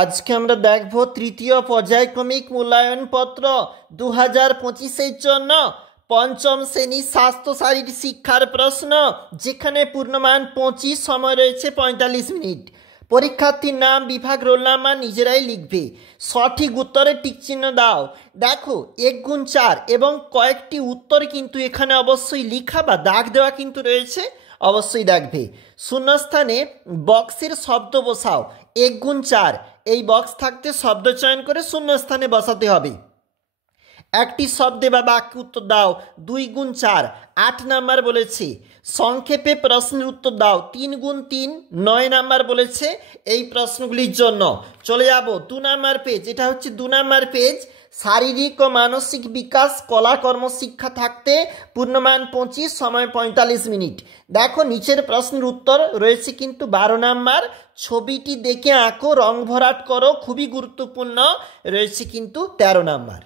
আজকে আমরা দেখব তৃতীয় পর্যায়ক্রমিক মূল্যায়নপত্র 2025-এর জন্য পঞ্চম শ্রেণী স্বাস্থ্য শারীর শিক্ষার প্রশ্ন, যেখানে পূর্ণমান 25, সময় রয়েছে 45 মিনিট। পরীক্ষার্থীর নাম, বিভাগ, রোল নাম্বার নিজেরাই লিখবে। সঠিক উত্তরে টিক চিহ্ন দাও। দেখো 1 গুণ 4 এবং কয়েকটি উত্তর কিন্তু এখানে অবশ্যই লিখা বা দাগ দেওয়া কিন্তু রয়েছে, অবশ্যই দেখবে। শূন্যস্থানে বক্সের শব্দ বসাও। 1 গুণ 4 এই বক্স থাকতে শব্দ চয়ন করে শূন্যস্থানে বসাতে হবে। একটি শব্দে বা বাক্য উত্তর দাও। 2 গুণ 4 8 নাম্বার বলেছে। সংক্ষেপে প্রশ্নের উত্তর দাও। 3 গুণ 3 9 নাম্বার বলেছে। এই প্রশ্নগুলির জন্য চলে যাব 2 নাম্বার পেজ। এটা হচ্ছে 2 নাম্বার পেজ। শারীরিক ও মানসিক বিকাশ কলা কর্মশিক্ষা থাকতে পূর্ণমান 25, সময় 45 মিনিট। দেখো নিচের প্রশ্নের উত্তর রয়েছে কিন্তু 12 নাম্বার। ছবিটি দেখে আঁকো, রং ভরাট করো, খুবই গুরুত্বপূর্ণ। রয়েছে কিন্তু 13 নাম্বার।